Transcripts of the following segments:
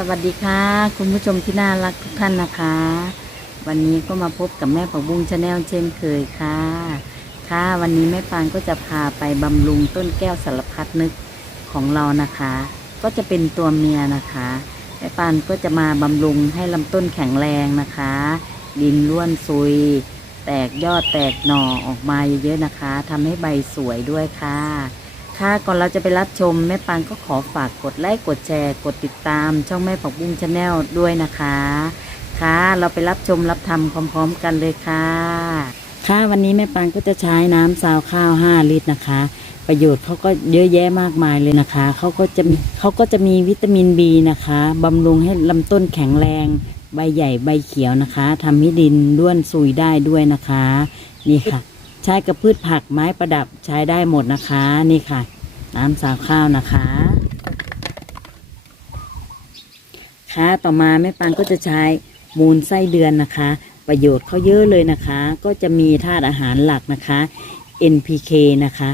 สวัสดีค่ะ คุณผู้ชมที่น่ารักทุกท่านนะคะ วันนี้ก็มาพบกับแม่ผักบุ้งชาแนลเช่นเคยค่ะ ค่ะ วันนี้แม่ปานก็จะพาไปบำรุงต้นแก้วสารพัดนึกของเรานะคะ ก็จะเป็นตัวเมียนะคะแม่ปานก็จะมาบำรุงให้ลำต้นแข็งแรงนะคะ ดินร่วนซุย แตกยอดแตกหน่อออกมาเยอะๆนะคะทำให้ใบสวยด้วยค่ะ ค่ะก่อนเราจะไปรับชมแม่ปานก็ขอฝากกดไลค์กดแชร์ กดติดตาม ช่องแม่ผักบุ้งชาแนลด้วยนะคะ ค่ะ เราไปรับชมรับทำพร้อมๆกันเลยค่ะ ค่ะวันนี้แม่ปานก็จะใช้น้ำซาวข้าว 5 ลิตรนะคะ ประโยชน์เขาก็เยอะแยะมากมายเลยนะคะเขาก็จะเขาก็จะมีวิตามิน B นะคะบำรุงให้ลำต้นแข็งแรง ใบใหญ่ใบเขียวนะคะทำให้ดินด้วนซุยได้ด้วยนะคะ นี่ค่ะ ช้กับพืชผักไม้ประดับใช้ได้หมดนะคะ นี่ค่ะ น้ำสาวข้าวนะคะ ค่ะต่อมาแม่ปานก็จะใช้มูลไส้เดือนนะคะ ประโยชน์เขาเยอะเลยนะคะ ก็จะมีธาตุอาหารหลักนะคะ NPK นะคะ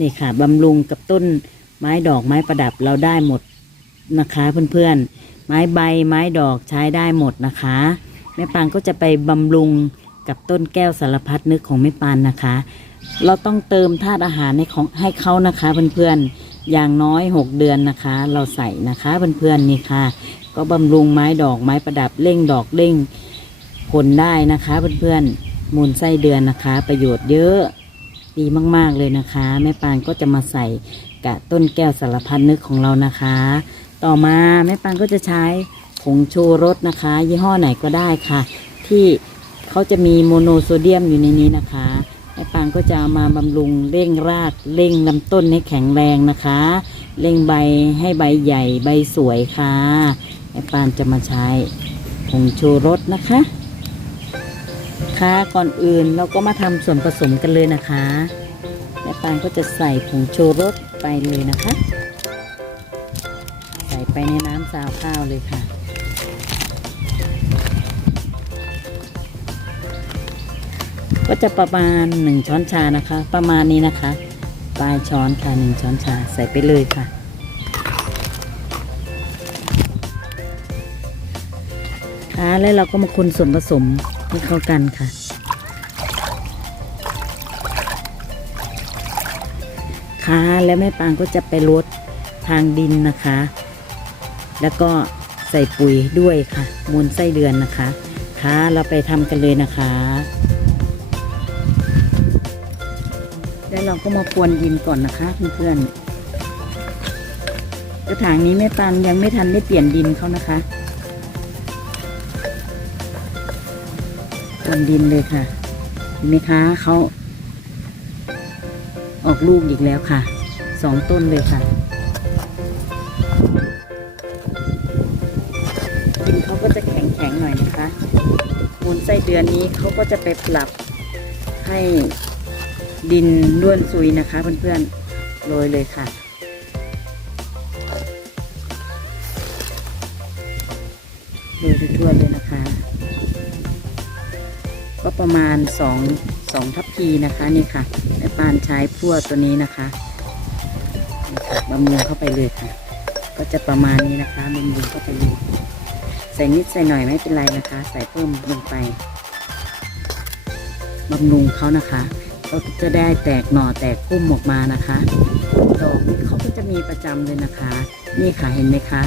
นี่ค่ะบำรุงกับต้นไม้ดอกไม้ประดับเราได้หมดนะคะ เพื่อนๆไม้ใบไม้ดอกใช้ได้หมดนะคะแม่ปานก็จะไปบำรุง กับต้นแก้วสารพัดนึกของแม่ปานนะคะ เราต้องเติมธาตุอาหารให้ของให้เขานะคะเพื่อนๆอย่างน้อย 6 เดือนนะคะ เราใส่นะคะเพื่อนๆนี่ค่ะ ก็บำรุงไม้ดอกไม้ประดับเร่งดอกเร่งผลได้นะคะเพื่อนๆมูลไส้เดือนนะคะ ประโยชน์เยอะดีมากๆเลยนะคะ แม่ปานก็จะมาใส่กะต้นแก้วสารพัดนึกของเรานะคะ ต่อมาแม่ปานก็จะใช้ผงชูรสนะคะ ยี่ห้อไหนก็ได้ค่ะ ที่ เขาจะมีโมโนโซเดียมอยู่ในนี้นะคะแม่ปางก็จะเอามาบำรุงเร่งรากเร่งลำต้นให้แข็งแรงนะคะ เร่งใบให้ใบใหญ่ใบสวยค่ะแม่ปานจะมาใช้ผงชูรสนะคะ ค่ะก่อนอื่นเราก็มาทำส่วนผสมกันเลยนะคะแม่ปานก็จะใส่ผงชูรสไปเลยนะคะ ใส่ไปในน้ำซาวข้าวเลยค่ะ ก็จะประมาณหนึ่งช้อนชานะคะ ประมาณนี้นะคะ ปลายช้อนค่ะหนึ่งช้อนชาใส่ไปเลยค่ะ ค่ะ แล้วเราก็มาคนส่วนผสมให้เข้ากันค่ะค่ะแล้วแม่ปางก็จะไปลดทางดินนะคะ แล้วก็ใส่ปุ๋ยด้วยค่ะ มูลไส้เดือนนะคะค่ะเราไปทำกันเลยนะคะ เราก็มาพรวนดินก่อนนะคะเพื่อนๆกระถางนี้แม่ปานยังไม่ทันได้เปลี่ยนดินเขานะคะพรวนดินเลยค่ะเห็นไหมคะเขาออกลูกอีกแล้วค่ะสองต้นเลยค่ะดินเขาก็จะแข็งๆหน่อยนะคะมูลไส้เดือนนี้เขาก็จะไปปรับให้ ดินด้วนซุยนะคะเพื่อนๆโรยเลยค่ะ โรยทั่วๆเลยนะคะ ก็ประมาณสองสองทัพพีนะคะนี่ค่ะแม่ปานใช้พั่วตัวนี้นะคะนี่ค่ะบำรุงเข้าไปเลยค่ะ ก็จะประมาณนี้นะคะบำรุงเข้าไปเลยใส่นิดใส่หน่อยไม่เป็นไรนะคะ ใส่เพิ่มลงไปบำรุงเขานะคะ ก็จะได้แตกหน่อแตกพุ่มออกมานะคะดอกนี่เขาก็จะมีประจำเลยนะคะ นี่ค่ะเห็นไหมคะ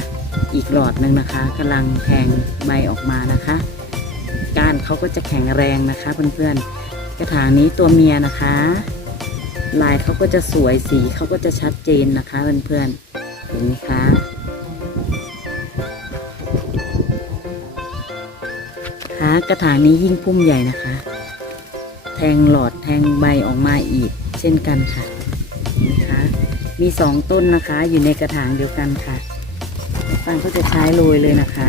อีกหลอดหนึ่งนะคะกำลังแทงใบออกมานะคะก้านเขาก็จะแข็งแรงนะคะ เพื่อนๆกระถางนี้ตัวเมียนะคะ ลายเขาก็จะสวยสีเขาก็จะชัดเจนนะคะ เพื่อนๆเห็นไหมคะหากระถางนี้ยิ่งพุ่มใหญ่นะคะ แทงหลอดแทงใบออกมาอีก เช่นกันค่ะนะคะ มีสองต้นนะคะอยู่ในกระถางเดียวกันค่ะฟังก็จะใช้โรยเลยนะคะ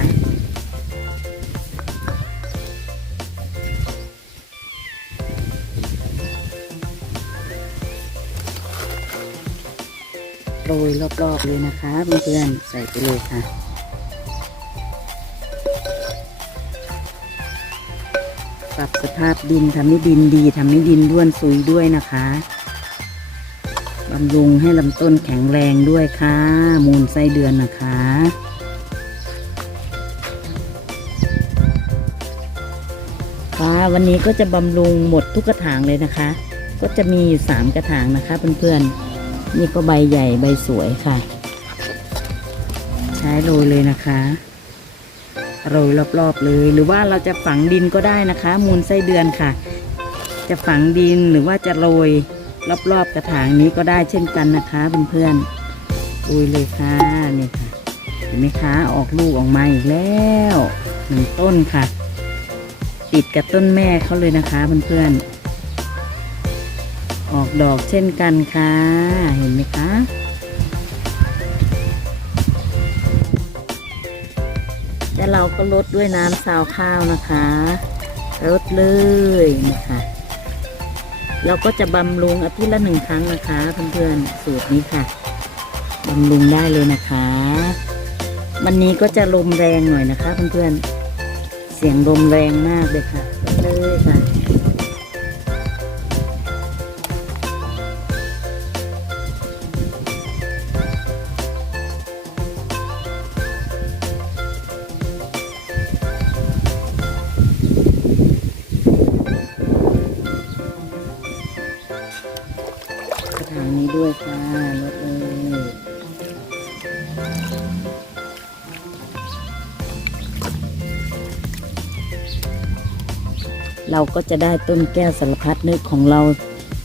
โรยรอบๆเลยนะคะเพื่อนๆใส่ไปเลยค่ะ ปรับสภาพดินทำให้ดินดีทำให้ดินด้วนซุยด้วยนะคะบำรุงให้ลำต้นแข็งแรงด้วยค่ะ มูลไส้เดือนนะคะค่ะวันนี้ก็จะบำรุงหมดทุกกระถางเลยนะคะ ก็จะมีสามกระถางนะคะเพื่อนๆนี่ก็ใบใหญ่ใบสวยค่ะ ใช้โรยเลยนะคะ โรยรอบๆเลย หรือว่าเราจะฝังดินก็ได้นะคะ มูลไส้เดือนค่ะ จะฝังดินหรือว่าจะโรยรอบๆกระถางนี้ก็ได้เช่นกันนะคะเพื่อนๆโรยเลยค่ะนี่ค่ะเห็นไหมคะออกลูกออกมาอีกแล้วหนึ่งต้นค่ะ ติดกับต้นแม่เขาเลยนะคะเพื่อนๆออกดอกเช่นกันค่ะ เห็นไหมคะ แล้วเราก็ลดด้วยน้ำซาวข้าวนะคะลดเลยนะคะเราก็จะบำรุงอาทิตย์ละหนึ่งครั้งนะคะเพื่อนๆสูตรนี้ค่ะบำรุงได้เลยนะคะ วันนี้ก็จะลมแรงหน่อยนะคะเพื่อนๆเสียงลมแรงมากเลยค่ะเลยค่ะ ด้วยค่ะลดเลยเราก็จะได้ต้นแก้วสารพัดนึกของเรา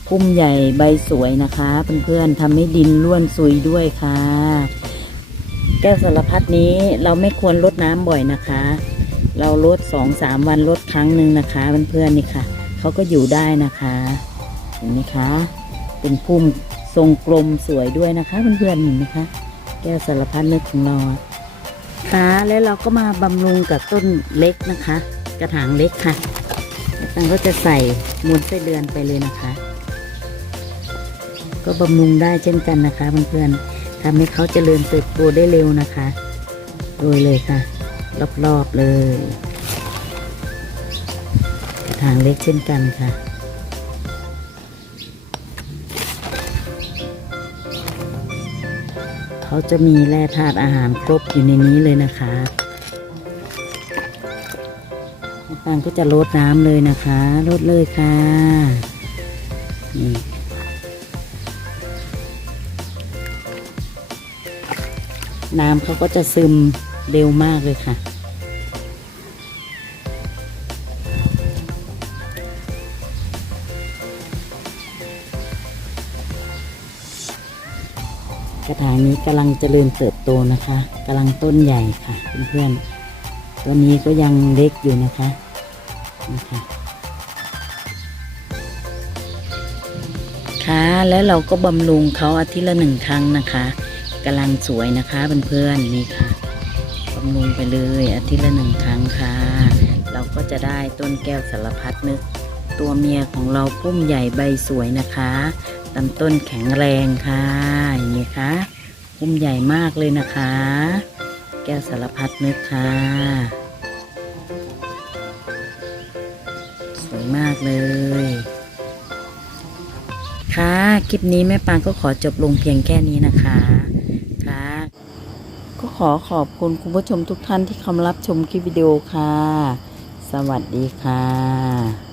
พุ่มใหญ่ใบสวยนะคะเพื่อนๆทำให้ดินร่วนซุยด้วยค่ะ แก้วสารพัดนี้เราไม่ควรลดน้ำบ่อยนะคะ เราลดสองสามวันลดครั้งหนึ่งนะคะเพื่อนๆนี่ค่ะเขาก็อยู่ได้นะคะเห็นไหมคะ เป็นพุ่ม ทรงกลมสวยด้วยนะคะเพื่อนๆเห็นไหมคะ แก้วสารพัดนึกของเราค่ะแล้วเราก็มาบำรุงกับต้นเล็กนะคะ กระถางเล็กค่ะตังก็จะใส่มูลไส้เดือนไปเลยนะคะ ก็บำรุงได้เช่นกันนะคะเพื่อนๆทำให้เขาเจริญเติบโตได้เร็วนะคะโรยเลยค่ะ รอบๆเลย กระถางเล็กเช่นกันค่ะ เขาจะมีแร่ธาตุอาหารครบอยู่ในนี้เลยนะคะปางก็จะลดน้ำเลยนะคะลดเลยค่ะนี่น้ำเขาก็จะซึมเร็วมากเลยค่ะ กระถางนี้กำลังเจริญเติบโตนะคะกำลังต้นใหญ่ค่ะเพื่อนๆตัวนี้ก็ยังเล็กอยู่นะคะนะคะค่ะแล้วเราก็บำรุงเขาอาทิตย์ละหนึ่งครั้งนะคะกำลังสวยนะคะเพื่อนๆนี่ค่ะบำรุงไปเลยอาทิตย์ละหนึ่งครั้งค่ะ เราก็จะได้ต้นแก้วสารพัดนึก ตัวเมียของเราพุ่มใหญ่ใบสวยนะคะ ลำต้นแข็งแรงค่ะเห็นไหมคะพุ่มใหญ่มากเลยนะคะ แก้วสารพัดนึกค่ะสวยมากเลย ค่ะ คลิปนี้แม่ปางก็ขอจบลงเพียงแค่นี้นะคะค่ะก็ขอขอบคุณคุณผู้ชมทุกท่านที่เข้ารับชมคลิปวิดีโอค่ะ สวัสดีค่ะ